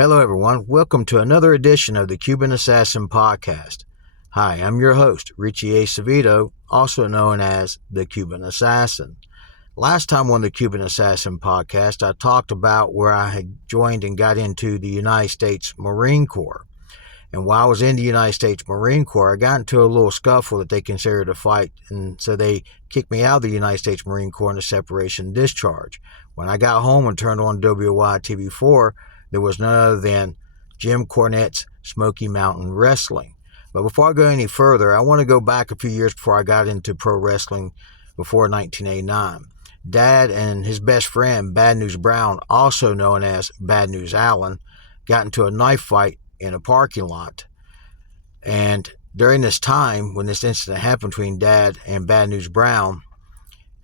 Hello, everyone. Welcome to another edition of the Cuban Assassin Podcast. Hi, I'm your host, Richie Acevedo, also known as the Cuban Assassin. Last time on the Cuban Assassin Podcast, I talked about where I had joined and got into the United States Marine Corps. And while I was in the United States Marine Corps, I got into a little scuffle that they considered a fight, and so they kicked me out of the United States Marine Corps in a separation and discharge. When I got home and turned on WYTV4, there was none other than Jim Cornette's Smoky Mountain Wrestling. But before I go any further, I want to go back a few years before I got into pro wrestling before 1989. Dad and his best friend, Bad News Brown, also known as Bad News Allen, got into a knife fight in a parking lot. And during this time, when this incident happened between Dad and Bad News Brown,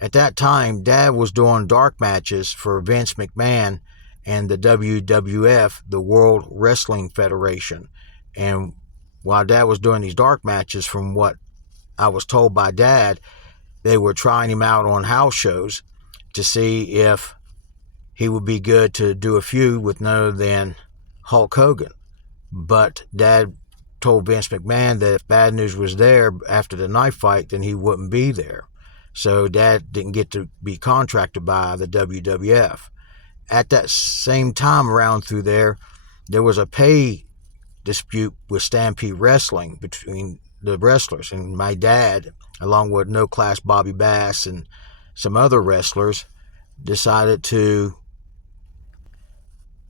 at that time, Dad was doing dark matches for Vince McMahon and the WWF, the World Wrestling Federation. And while Dad was doing these dark matches, from what I was told by Dad, they were trying him out on house shows to see if he would be good to do a feud with none other than Hulk Hogan. But Dad told Vince McMahon that if Bad News was there after the knife fight, then he wouldn't be there. So Dad didn't get to be contracted by the WWF. At that same time around through there was a pay dispute with Stampede Wrestling between the wrestlers. And my dad, along with No Class Bobby Bass and some other wrestlers, decided to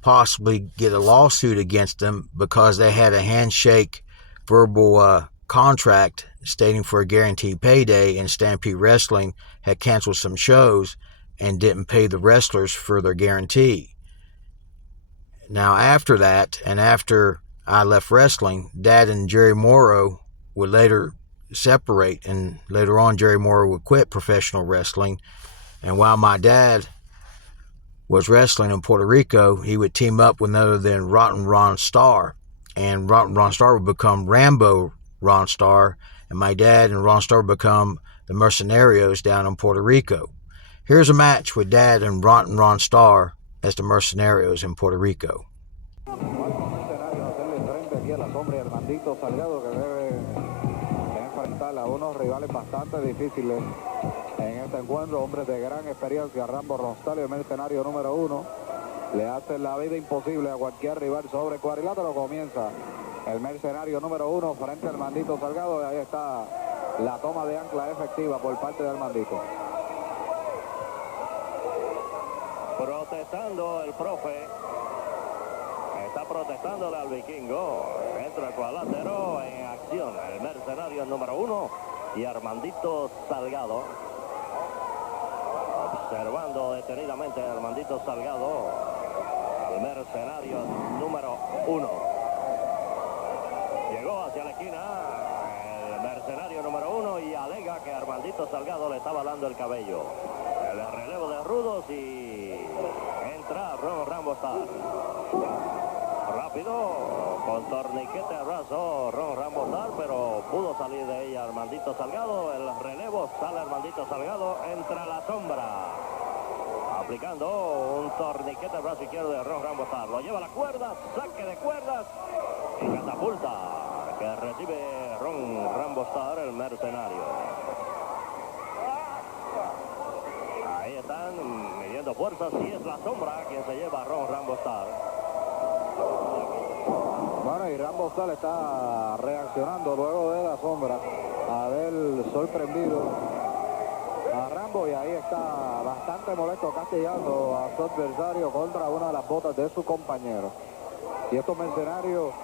possibly get a lawsuit against them because they had a handshake verbal contract stating for a guaranteed payday, and Stampede Wrestling had canceled some shows and didn't pay the wrestlers for their guarantee. Now, after that, and after I left wrestling, Dad and Jerry Morrow would later separate, and later on Jerry Morrow would quit professional wrestling. And while my dad was wrestling in Puerto Rico, he would team up with none other than Rotten Ron Starr, and Rotten Ron Starr would become Rambo Ron Starr, and my dad and Ron Starr would become the Mercenarios down in Puerto Rico. Here's a match with Dad and Rotten Ron Starr as the Mercenarios in Puerto Rico. A unos rivales bastante difíciles en este encuentro, hombres de gran experiencia. Rambo Ronstal, el mercenario número 1, le hace la vida imposible a cualquier rival sobre cuadrilátero. Comienza el mercenario número 1 frente al Mandito Salgado, y ahí está la toma de ancla efectiva por parte del Mandito. Protestando el profe, está protestándole al vikingo. Dentro del cuadrilátero en acción el mercenario número 1 y Armandito Salgado. Observando detenidamente a Armandito Salgado, el mercenario número 1. Llegó hacia la esquina el mercenario número 1 y alega que Armandito Salgado le está balando el cabello. El relevo de rudos y entra Rambo Star. Rápido, con torniquete raso Rambo Star, pero pudo salir de ella Armandito Salgado. El relevo, sale Armandito Salgado, entra la sombra, aplicando un torniquete brazo izquierdo de Rambo Star. Lo lleva a la cuerda, saque de cuerdas y catapulta, que recibe Rambo Star, el mercenario. Ahí están midiendo fuerzas y es la sombra quien se lleva a Rambo Star. Bueno, y Rambo Star está reaccionando luego de la sombra, haber sorprendido a Rambo, y ahí está bastante molesto, castigando a su adversario contra una de las botas de su compañero. Y estos mercenarios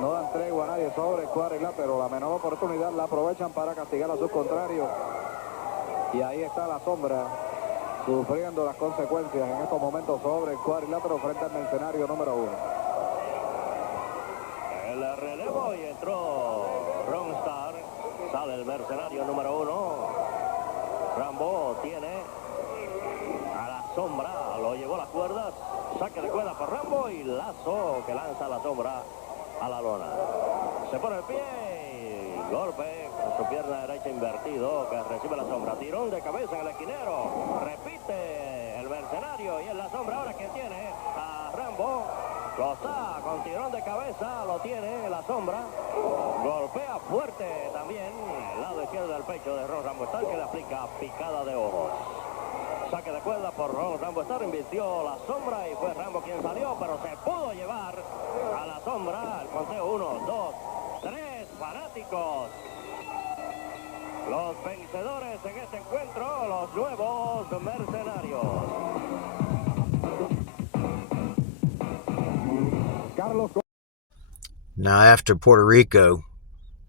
no dan tregua a nadie sobre el cuadrilátero, la menor oportunidad la aprovechan para castigar a sus contrarios. Y ahí está la sombra sufriendo las consecuencias en estos momentos sobre el cuadrilátero frente al mercenario número 1. El relevo y entró Ron Star, sale el mercenario número 1. Rambo tiene a la sombra, lo llevó a las cuerdas, saque de cuerda por Rambo y lazo que lanza la sombra a la lona. Se pone el pie y golpe con su pierna derecha invertido que recibe la sombra. Tirón de cabeza en el esquinero, repite el mercenario y en la sombra ahora que tiene a Rambo. Costa con tirón de cabeza, lo tiene la sombra. Golpea fuerte también el lado izquierdo del pecho de Ron Rambo Star, que le aplica picada de ojos. Saque de cuerda por Ron Rambo Star, invirtió la sombra y fue Rambo quien salió, pero se pudo llevar a la sombra. El conteo 1, 2, 3 fanáticos. Los vencedores en este encuentro, los nuevos mercenarios. Now, after Puerto Rico,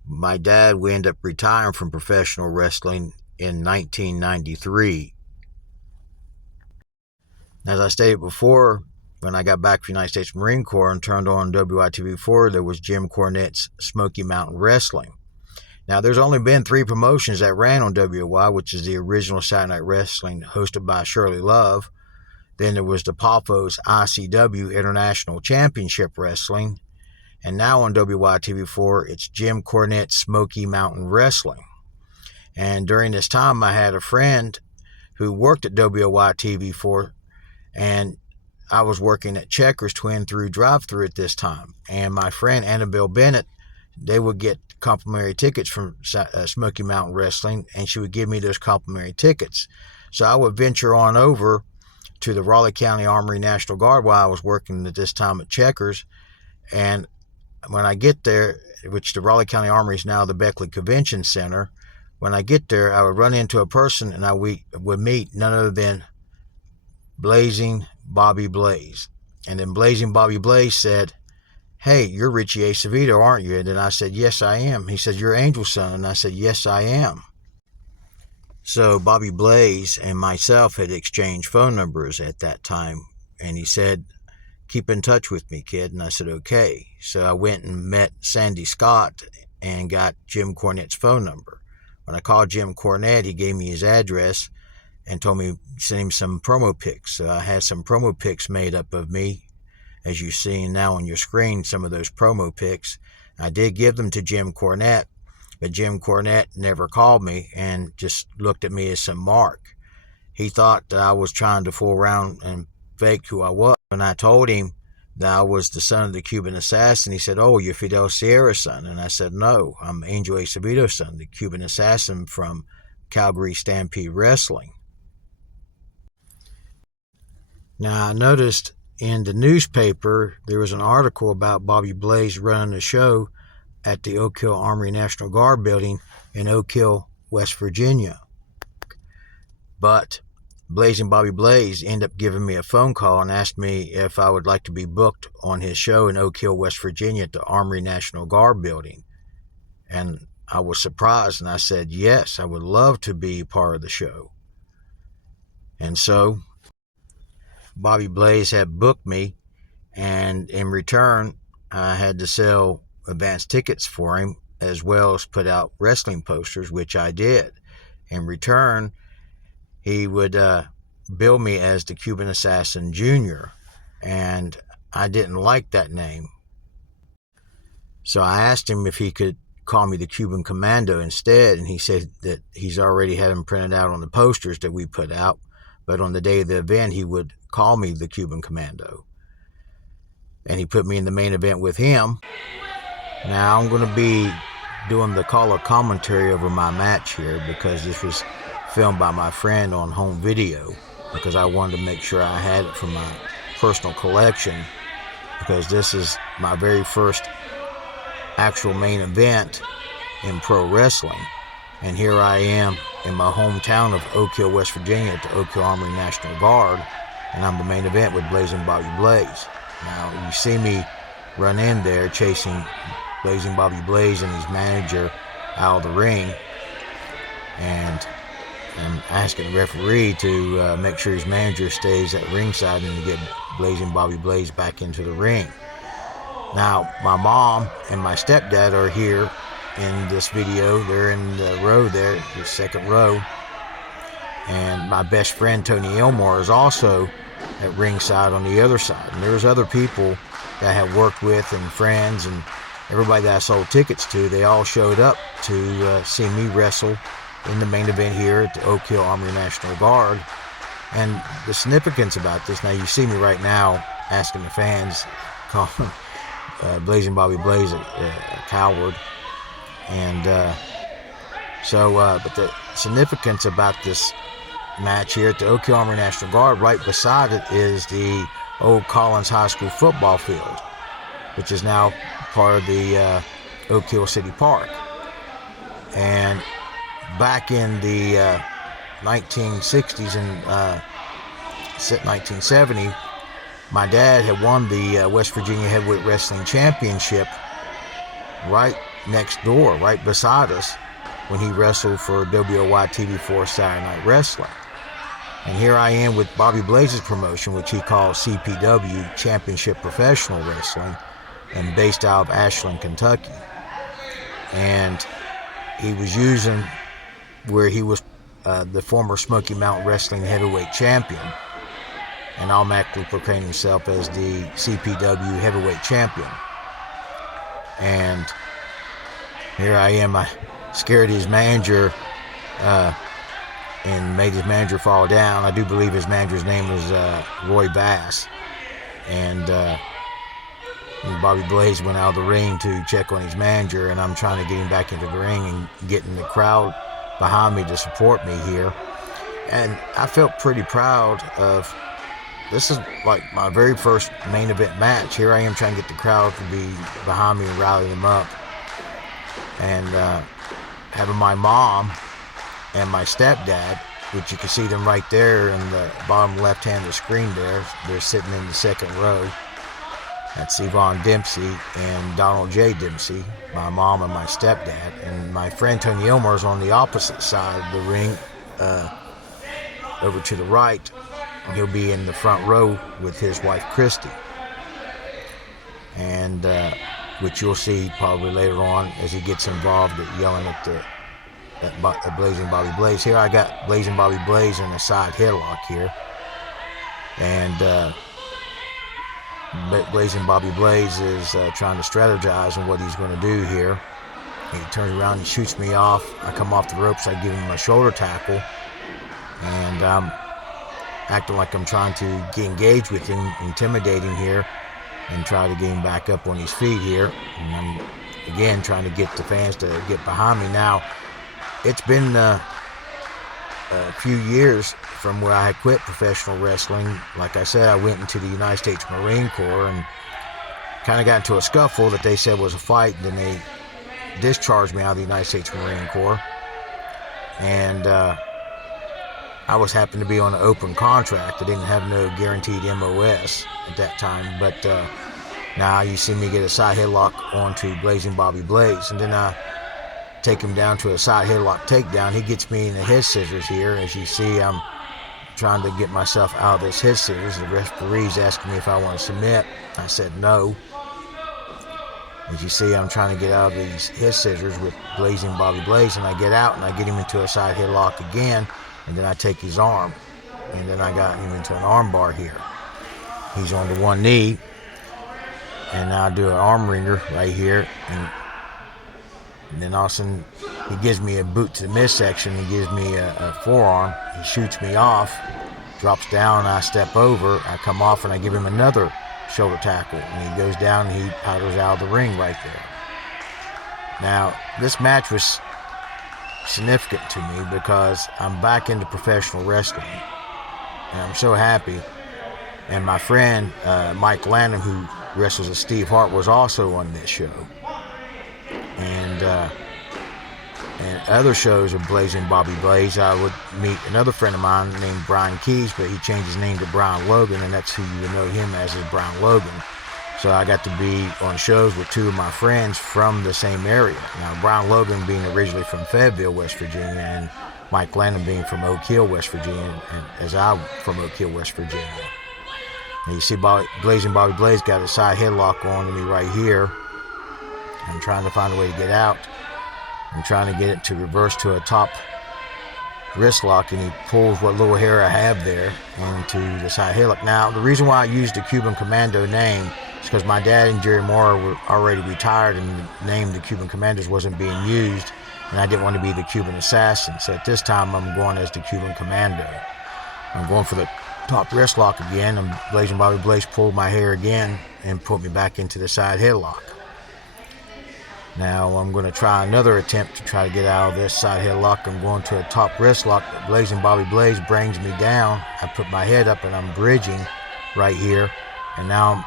my dad would end up retiring from professional wrestling in 1993. As I stated before, when I got back from the United States Marine Corps and turned on WITV4, there was Jim Cornette's Smoky Mountain Wrestling. Now, there's only been 3 promotions that ran on WY, which is the original Saturday Night Wrestling hosted by Shirley Love. Then there was the Poffos ICW International Championship Wrestling. And now on WYTV4, it's Jim Cornette's Smoky Mountain Wrestling. And during this time, I had a friend who worked at WYTV4, and I was working at Checkers Twin Through Drive-Thru at this time. And my friend Annabelle Bennett, they would get complimentary tickets from Smoky Mountain Wrestling, and she would give me those complimentary tickets. So I would venture on over to the Raleigh County Armory National Guard while I was working at this time at Checkers. And when I get there, which the Raleigh County Armory is now the Beckley Convention Center, when I get there, I would run into a person, and I would meet none other than Blazing Bobby Blaze. And then Blazing Bobby Blaze said, "Hey, you're Richie Acevedo, aren't you?" And then I said, "Yes, I am." He said, "You're Angel's son." And I said, "Yes, I am." So Bobby Blaze and myself had exchanged phone numbers at that time. And he said, "Keep in touch with me, kid." And I said, "Okay." So I went and met Sandy Scott and got Jim Cornette's phone number. When I called Jim Cornette, he gave me his address and told me to send him some promo pics. So I had some promo pics made up of me, as you're seeing now on your screen, some of those promo pics. I did give them to Jim Cornette, but Jim Cornette never called me and just looked at me as some mark. He thought that I was trying to fool around and fake who I was. When I told him that I was the son of the Cuban assassin, he said, "Oh, you're Fidel Sierra's son." And I said, "No, I'm Angel Acevedo's son, the Cuban assassin from Calgary Stampede Wrestling." Now, I noticed in the newspaper there was an article about Bobby Blaze running a show at the Oak Hill Armory National Guard building in Oak Hill, West Virginia. But Blazing Bobby Blaze ended up giving me a phone call and asked me if I would like to be booked on his show in Oak Hill, West Virginia at the Armory National Guard building. And I was surprised, and I said, yes, I would love to be part of the show. And so Bobby Blaze had booked me, and in return, I had to sell advance tickets for him, as well as put out wrestling posters, which I did. In return, he would bill me as the Cuban Assassin Jr., and I didn't like that name. So I asked him if he could call me the Cuban Commando instead, and he said that he's already had them printed out on the posters that we put out, but on the day of the event, he would call me the Cuban Commando. And he put me in the main event with him. Now I'm going to be doing the color commentary over my match here, because this was filmed by my friend on home video, because I wanted to make sure I had it from my personal collection, because this is my very first actual main event in pro wrestling. And here I am in my hometown of Oak Hill, West Virginia at the Oak Hill Armory National Guard, and I'm the main event with Blazing Bobby Blaze. Now you see me run in there chasing Blazing Bobby Blaze and his manager out of the ring, and I'm asking the referee to make sure his manager stays at ringside and to get Blazing Bobby Blaze back into the ring. Now, my mom and my stepdad are here in this video. They're in the row there, the second row. And my best friend, Tony Elmore, is also at ringside on the other side. And there's other people that I have worked with and friends and everybody that I sold tickets to. They all showed up to see me wrestle in the main event here at the Oak Hill Armory National Guard. And the significance about this, now you see me right now asking the fans calling Blazing Bobby Blaze a coward. And but the significance about this match here at the Oak Hill Army National Guard, right beside it is the old Collins High School football field, which is now part of the Oak Hill City Park. And back in the 1960s and 1970, my dad had won the West Virginia Heavyweight Wrestling Championship right next door, right beside us, when he wrestled for WOY TV4 Saturday Night Wrestling. And here I am with Bobby Blaze's promotion, which he calls CPW, Championship Professional Wrestling, and based out of Ashland, Kentucky. And he was using where he was the former Smoky Mountain Wrestling Heavyweight Champion, and automatically proclaimed himself as the CPW Heavyweight Champion. And here I am, I scared his manager and made his manager fall down. I do believe his manager's name was Roy Bass. And Bobby Blaze went out of the ring to check on his manager, and I'm trying to get him back into the ring and getting the crowd behind me to support me here. And I felt pretty proud of, this is like my very first main event match. Here I am trying to get the crowd to be behind me and rally them up. And having my mom and my stepdad, which you can see them right there in the bottom left hand of the screen there. They're sitting in the second row. That's Yvonne Dempsey and Donald J. Dempsey, my mom and my stepdad. And my friend Tony Elmer is on the opposite side of the ring, over to the right. And he'll be in the front row with his wife Christy. And which you'll see probably later on as he gets involved at yelling at Blazing Bobby Blaze. Here I got Blazing Bobby Blaze in a side headlock here. And Blazing Bobby Blaze is trying to strategize on what he's going to do here. He turns around and shoots me off. I come off the ropes. I give him a shoulder tackle. And I'm acting like I'm trying to get engaged with him, intimidate him here, and try to get him back up on his feet here. And I'm, again, trying to get the fans to get behind me. Now, it's been a few years from where I had quit professional wrestling. Like I said, I went into the United States Marine Corps and kind of got into a scuffle that they said was a fight. And then they discharged me out of the United States Marine Corps. And I was happened to be on an open contract. I didn't have no guaranteed MOS at that time. But now you see me get a side headlock onto Blazing Bobby Blaze. And then I take him down to a side headlock takedown. He gets me in the head scissors here. As you see, I'm trying to get myself out of this head scissors. The referee's asking me if I want to submit. I said no. As you see, I'm trying to get out of these head scissors with Blazing Bobby Blaze, and I get out and I get him into a side headlock again, and then I take his arm, and then I got him into an arm bar here. He's on the one knee, and I do an arm wringer right here, and then all of a sudden he gives me a boot to the midsection and gives me a forearm. He shoots me off, drops down, I step over, I come off and I give him another shoulder tackle, and he goes down and he paddles out of the ring right there. Now, this match was significant to me because I'm back into professional wrestling, and I'm so happy. And my friend Mike Lanham, who wrestles as Steve Hart, was also on this show. And other shows of Blazing Bobby Blaze, I would meet another friend of mine named Brian Keys, but he changed his name to Brian Logan, and that's who you would know him as, is Brian Logan. So I got to be on shows with two of my friends from the same area. Now, Brian Logan being originally from Fayetteville, West Virginia, and Mike Lanham being from Oak Hill, West Virginia, and as I'm from Oak Hill, West Virginia. And you see Blazing Bobby Blaze got a side headlock on to me right here. I'm trying to find a way to get out. I'm trying to get it to reverse to a top wrist lock, and he pulls what little hair I have there into the side headlock. Now, the reason why I used the Cuban Commando name is because my dad and Jerry Moore were already retired, and the name the Cuban Commandos wasn't being used, and I didn't want to be the Cuban Assassin. So at this time, I'm going as the Cuban Commando. I'm going for the top wrist lock again, and Blazing Bobby Blaze pulled my hair again and put me back into the side headlock. Now I'm going to try another attempt to try to get out of this side headlock. I'm going to a top wrist lock, but Blazing Bobby Blaze brings me down. I put my head up and I'm bridging right here, and now I'm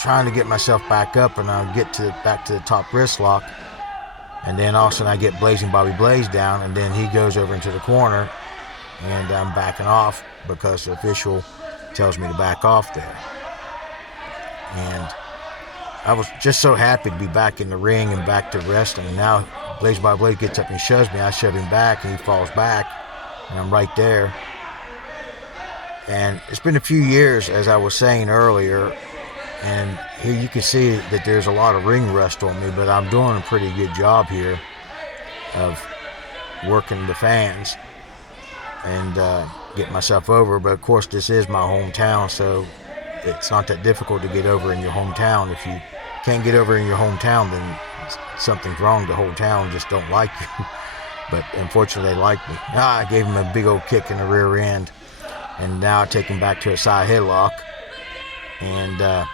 trying to get myself back up, and I'll get back to the top wrist lock, and then all of a sudden I get Blazing Bobby Blaze down, and then he goes over into the corner, and I'm backing off because the official tells me to back off there. And I was just so happy to be back in the ring and back to wrestling. And now Blazing Bobby Blaze gets up and shoves me. I shove him back, and he falls back, and I'm right there. And it's been a few years, as I was saying earlier, and here you can see that there's a lot of ring rust on me, but I'm doing a pretty good job here of working the fans and getting myself over. But of course, this is my hometown, so it's not that difficult to get over in your hometown. If you can't get over in your hometown, then something's wrong. The whole town just don't like you. But unfortunately, they like me. I gave him a big old kick in the rear end, and now I take him back to a side headlock, and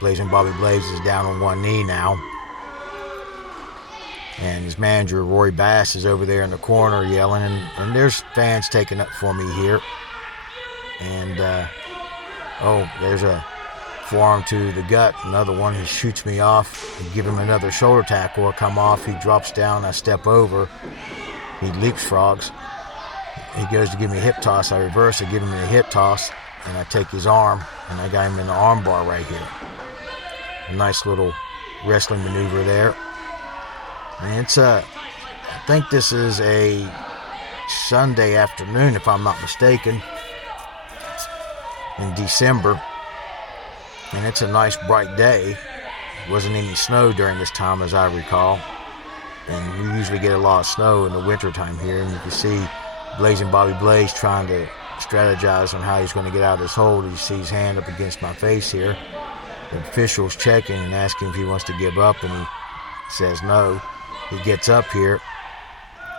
Blazing Bobby Blaze is down on one knee now, and his manager Roy Bass is over there in the corner yelling, and there's fans taking up for me here. And oh, there's a forearm to the gut, another one. He shoots me off. I give him another shoulder tackle. I come off, he drops down, I step over, he leapfrogs. He goes to give me a hip toss, I reverse, I give him a hip toss, and I take his arm, and I got him in the arm bar right here. A nice little wrestling maneuver there. And it's I think this is a Sunday afternoon, if I'm not mistaken, in December, and it's a nice bright day. Wasn't any snow during this time, as I recall, and we usually get a lot of snow in the wintertime here. And you can see Blazing Bobby Blaze trying to strategize on how he's going to get out of this hold. He sees his hand up against my face here. The official's checking and asking if he wants to give up, and he says no. He gets up here,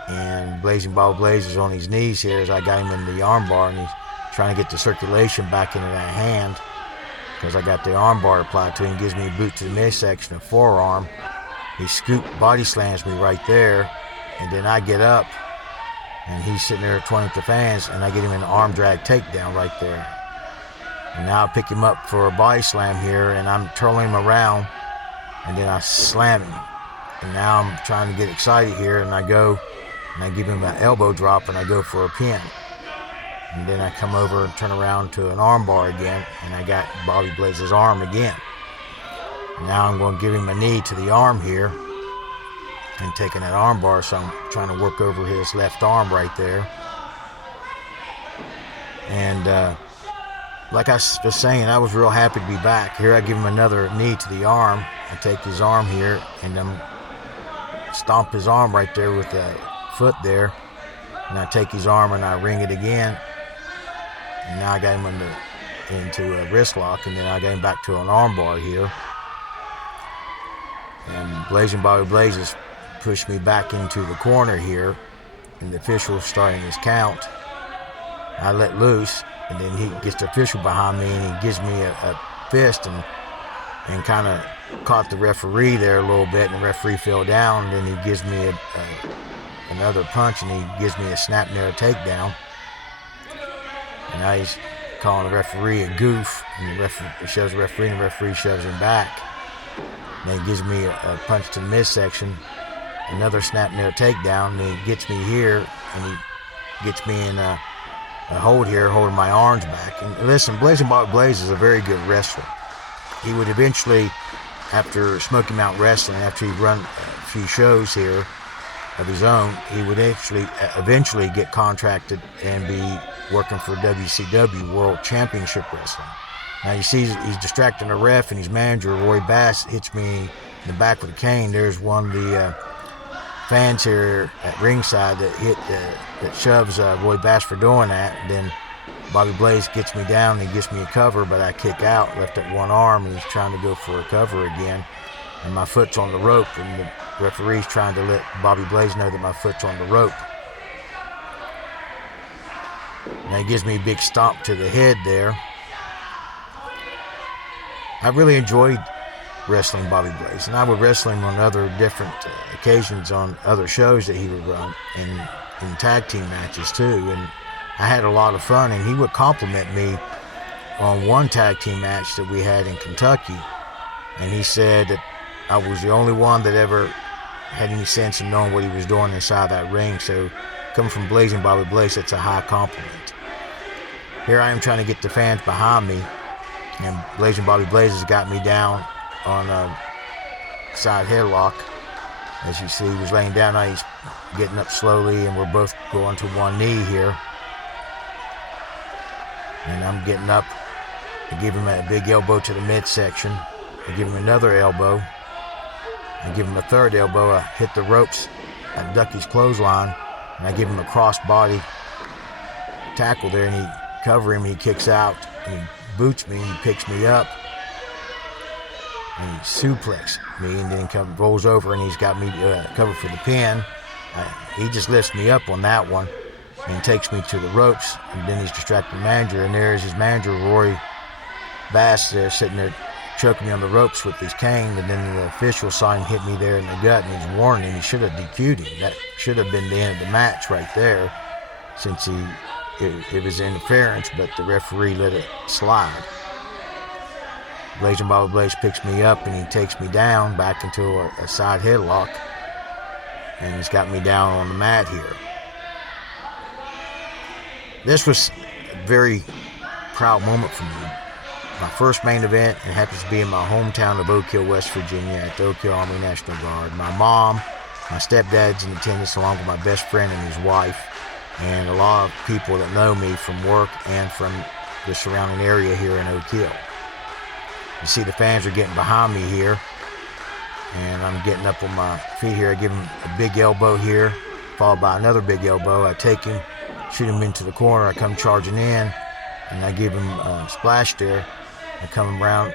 and Blazing Bobby Blaze is on his knees here as I got him in the armbar, and he's trying to get the circulation back into that hand because I got the armbar applied to him. He gives me a boot to the midsection of forearm. He body slams me right there, and then I get up, and he's sitting there toying with the fans, and I get him an arm drag takedown right there. And now I pick him up for a body slam here, and I'm twirling him around, and then I slam him. And now I'm trying to get excited here, and I go, and I give him an elbow drop, and I go for a pin. And then I come over and turn around to an armbar again, and I got Bobby Blaze's arm again. And now I'm going to give him a knee to the arm here, and taking that armbar, so I'm trying to work over his left arm right there. And like I was saying, I was real happy to be back. Here I give him another knee to the arm. I take his arm here, and stomp his arm right there with the foot there. And I take his arm and I ring it again. And now I got him into a wrist lock, and then I got him back to an arm bar here. And Blazing Bobby Blaze has pushed me back into the corner here, and the official's starting his count. I let loose, and then he gets the official behind me, and he gives me a fist and kind of caught the referee there a little bit, and the referee fell down, and then he gives me another punch, and he gives me a snap narrow takedown. And now he's calling the referee a goof, and the referee shoves the referee, and the referee shoves him back. And then he gives me a punch to the midsection, another snap narrow takedown, and he gets me here, and he gets me in a hold here, holding my arms back. And listen, Blazing Bobby Blaze is a very good wrestler. He would eventually, after Smoky Mountain Wrestling, after he'd run a few shows here of his own, he would eventually get contracted and be working for WCW, World Championship Wrestling. Now you see he's distracting the ref, and his manager, Roy Bass, hits me in the back with a cane. There's one of the fans here at ringside that shoves Roy Bass for doing that. And then Bobby Blaze gets me down, and he gets me a cover, but I kick out, left up one arm, and he's trying to go for a cover again. And my foot's on the rope, and the referee's trying to let Bobby Blaze know that my foot's on the rope. And he gives me a big stomp to the head there. I really enjoyed wrestling Bobby Blaze, and I would wrestle him on other different occasions on other shows that he would run, and in tag team matches too. And I had a lot of fun, and he would compliment me on one tag team match that we had in Kentucky, and he said that I was the only one that ever had any sense of knowing what he was doing inside that ring. So coming from Blazing Bobby Blaze, that's a high compliment. Here I am trying to get the fans behind me, and Blazing Bobby Blaze has got me down on a side headlock. As you see, he was laying down. Now he's getting up slowly, and we're both going to one knee here. And I'm getting up. I give him a big elbow to the midsection. I give him another elbow. I give him a third elbow. I hit the ropes. I duck his clothesline, and I give him a cross-body tackle there, and he cover him. He kicks out, and he boots me, and he picks me up, and he suplexes me, and then he rolls over, and he's got me covered for the pin. He just lifts me up on that one and takes me to the ropes, and then he's distracting the manager, and there's his manager, Roy Bass, there sitting there choking me on the ropes with his cane, and then the official saw him hit me there in the gut, and he's warning him. He should have DQ'd him. That should have been the end of the match right there, since it was interference, but the referee let it slide. Blazing Bobby Blaze picks me up, and he takes me down back into a side headlock, and he's got me down on the mat here. This was a very proud moment for me. My first main event, and happens to be in my hometown of Oak Hill, West Virginia, at the Oak Hill Army National Guard. My mom, my stepdad's in attendance, along with my best friend and his wife, and a lot of people that know me from work and from the surrounding area here in Oak Hill. You see the fans are getting behind me here, and I'm getting up on my feet here. I give him a big elbow here, followed by another big elbow. I take him, shoot him into the corner. I come charging in, and I give him a splash there. I come around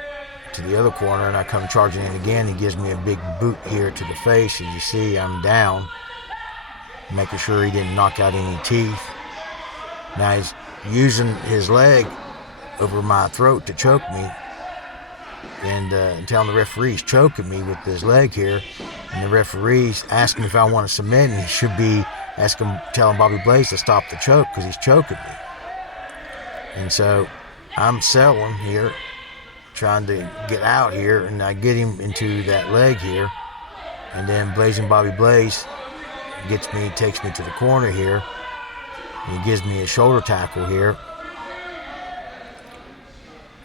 to the other corner, and I come charging in again. He gives me a big boot here to the face. As you see, I'm down, making sure he didn't knock out any teeth. Now he's using his leg over my throat to choke me, and telling the referee he's choking me with his leg here. And the referee's asking if I want to submit, and he should be telling Bobby Blaze to stop the choke because he's choking me. And so I'm selling here, trying to get out here, and I get him into that leg here, and then Blazing Bobby Blaze takes me to the corner here, and he gives me a shoulder tackle here,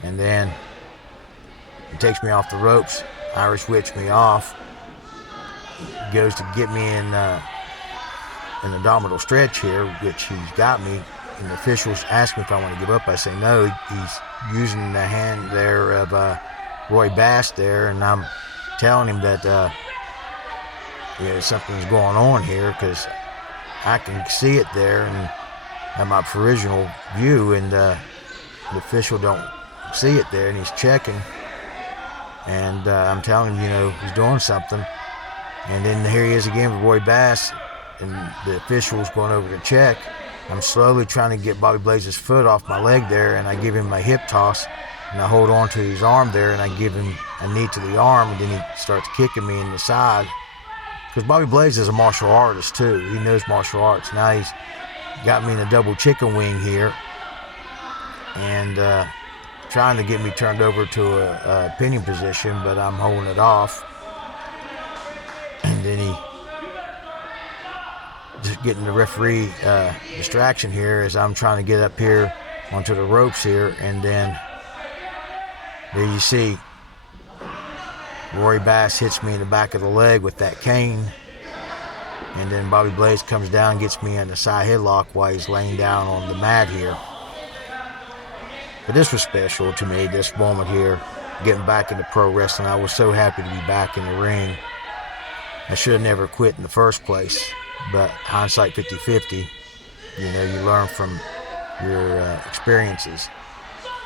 and then he takes me off the ropes, Irish whips me off, goes to get me in an abdominal stretch here, which he's got me. And the officials ask me if I want to give up. I say no. He's using the hand there of Roy Bass there, and I'm telling him that something's going on here, because I can see it there and have my peripheral view, and the official don't see it there, and he's checking. And I'm telling him, he's doing something. And then here he is again with Roy Bass, and the official's going over to check. I'm slowly trying to get Bobby Blaze's foot off my leg there, and I give him a hip toss, and I hold on to his arm there, and I give him a knee to the arm, and then he starts kicking me in the side. Because Bobby Blaze is a martial artist too. He knows martial arts. Now he's got me in a double chicken wing here, and trying to get me turned over to a pinning position, but I'm holding it off. And then he just getting the referee distraction here as I'm trying to get up here onto the ropes here, and then there you see Roy Bass hits me in the back of the leg with that cane, and then Bobby Blaze comes down and gets me in the side headlock while he's laying down on the mat here. But this was special to me, this moment here, getting back into pro wrestling. I was so happy to be back in the ring. I should have never quit in the first place, but hindsight 50-50, you learn from your experiences.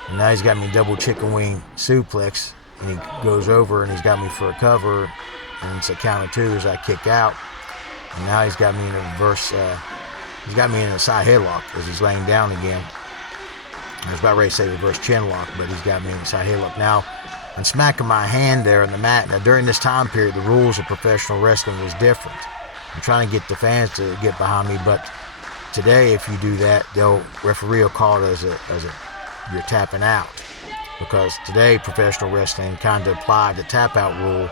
And now he's got me double chicken wing suplex, and he goes over and he's got me for a cover, and it's a count of two as I kick out. And now he's got me in a reverse He's got me in a side headlock as he's laying down again. I was about ready to say reverse chin lock, but he's got me in a side headlock. Now, I'm smacking my hand there on the mat. Now, during this time period, the rules of professional wrestling was different. I'm trying to get the fans to get behind me, but today, if you do that, referee will call it as you're tapping out. Because today, professional wrestling kind of applied the tap out rule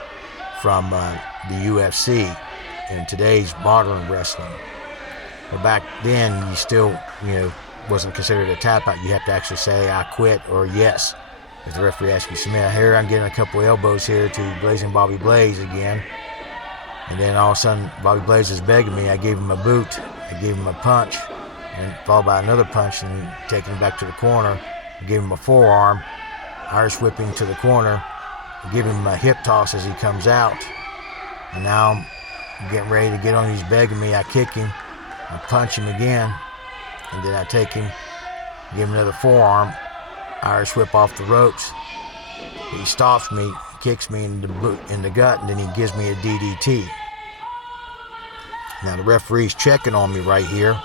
from the UFC in today's modern wrestling. But back then, you still, wasn't considered a tap out. You have to actually say, I quit, or yes. If the referee asks you to submit, here I'm getting a couple elbows here to Blazing Bobby Blaze again. And then all of a sudden, Bobby Blaze is begging me. I gave him a boot. I gave him a punch. And followed by another punch and taking him back to the corner. I gave him a forearm. Irish whipping to the corner. I give him a hip toss as he comes out. And now I'm getting ready to get on. He's begging me. I kick him. I punch him again. And then I take him, give him another forearm. Irish whip off the ropes. He stops me, kicks me in the gut, and then he gives me a DDT. Now the referee's checking on me right here.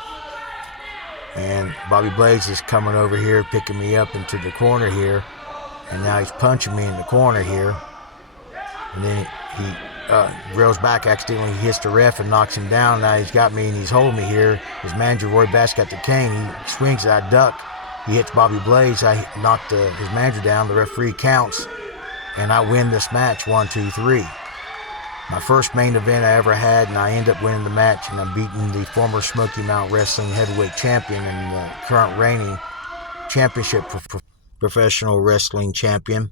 And Bobby Blaze is coming over here, picking me up into the corner here. And now he's punching me in the corner here. And then he reels back, accidentally hits the ref and knocks him down. Now he's got me and he's holding me here. His manager, Roy Bass, got the cane. He swings it, I duck. He hits Bobby Blaze. I knocked his manager down. The referee counts. And I win this match, 1, 2, 3. My first main event I ever had, and I end up winning the match, and I'm beating the former Smoky Mountain Wrestling heavyweight champion and the current reigning championship professional wrestling champion.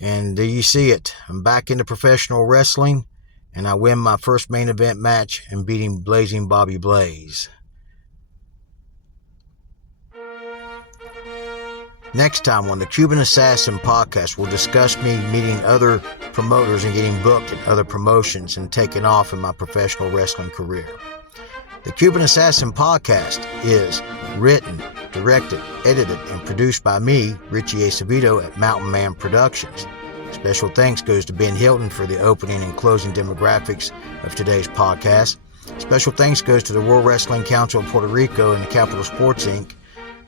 And there you see it. I'm back into professional wrestling, and I win my first main event match and beating Blazing Bobby Blaze. Next time on the Cuban Assassin podcast, we'll discuss me meeting other promoters and getting booked in other promotions and taking off in my professional wrestling career. The Cuban Assassin podcast is written, directed, edited, and produced by me, Richie Acevedo, at Mountain Man Productions. Special thanks goes to Ben Hilton for the opening and closing demographics of today's podcast. Special thanks goes to the World Wrestling Council of Puerto Rico and the Capital Sports Inc.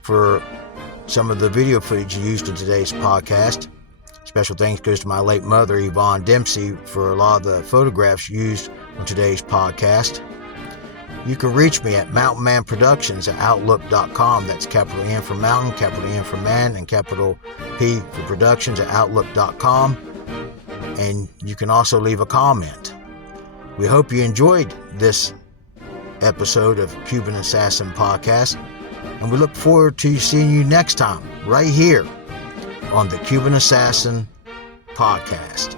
for some of the video footage used in today's podcast. Special thanks goes to my late mother, Yvonne Dempsey, for a lot of the photographs used on today's podcast. You can reach me at Mountain Man Productions at Outlook.com. That's capital N for Mountain, capital N for Man, and capital P for Productions at Outlook.com. And you can also leave a comment. We hope you enjoyed this episode of Cuban Assassin Podcast. And we look forward to seeing you next time, right here on the Cuban Assassin Podcast.